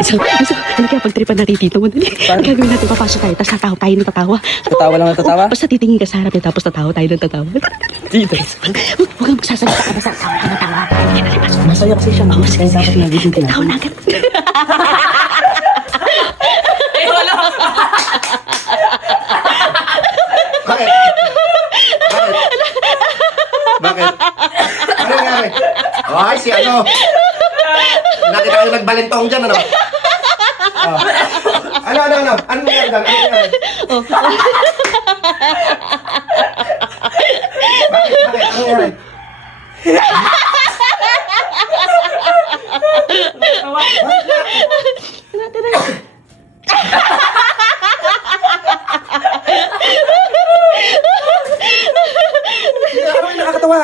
Ano kaya pagtripan natin dito? Ang gagawin natin, papasok tayo, tapos tatawa tayo ng tatawa. Tatawa lang ng tatawa? Basta titingin ka sa harap niya, tapos tatawa tayo ng tatawa. Dito. Huwag kang magsasalita ka, basta tawa ka ng tawa. Masaya kasi siya. Masaya dapat nagising ka na. Tawa na agad. Bakit? Bakit? Ano nangyari? Ay, si ano? Nakita kayo nagbalentong dyan, ano? Oh. Ano? Ano nangyari dyan? Ano nangyari? Bakit? Ano nangyari? Ano yung nakakatawa?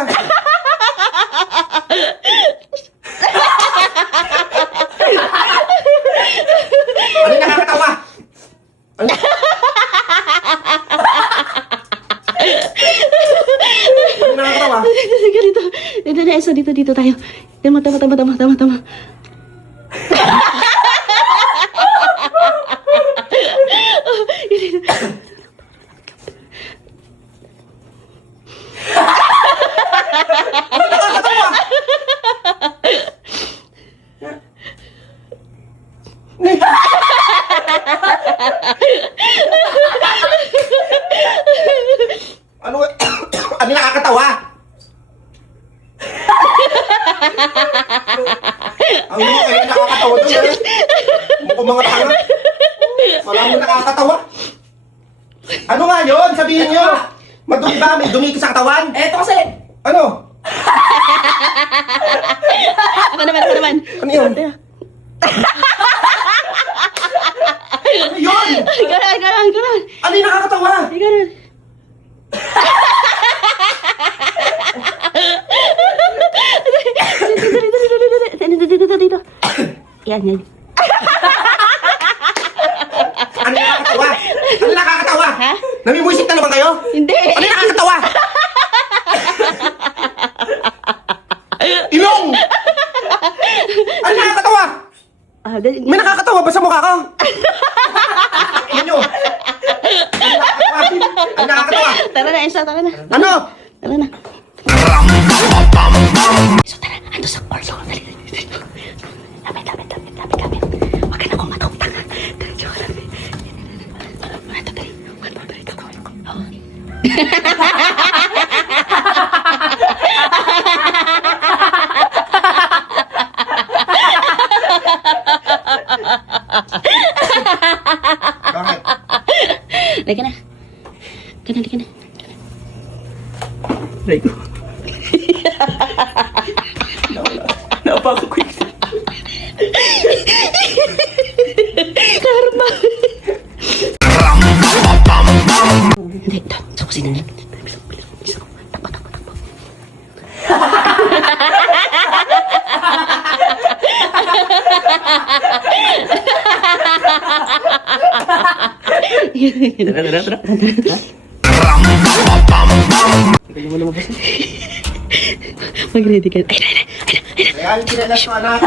Ano yung nakakatawa? Ano? Ano yung nakakatawa? Ganito. Dito tayo. Tama. Ano? Ano yung nakakatawa? Ang mga kayo nakakatawa doon, eh. Mukhang mga tanga. Wala mo nakakatawa. Ano nga yun? Sabihin nyo. Madumi ba? May dumi ka sa katawan? Eto kasi. Ano? Ako naman. Ano yun? Ano yun? Ganon. Ano yung nakakatawa? Ganon. Dito. Yan. Ano yung nakakatawa? Ano yung nakakatawa? Ha? Namimwisik na naman kayo? Hindi. Ano yung nakakatawa? Ilong! Ano yung nakakatawa? May nakakatawa ba sa mukha ko? Ano nyo? Ano nakakatawa? Tara na, Enzo. Tara na. Ano? Tara na. So, tara. Ando sa orso. Dali. Lapit. Huwag ka na kumataw. Tanga. Diretso ka lang. Ito, dali. Dali. Oo. Bakit? Dali ka na. Dali ka na. Like ko. Napako ko yun. Karma. Hindi, ito. Sa kusina na lang. Bilang. Takbo. Tara. Hindi mo lumabas. Mag-ready ka. Ay. Kaya hindi na anak.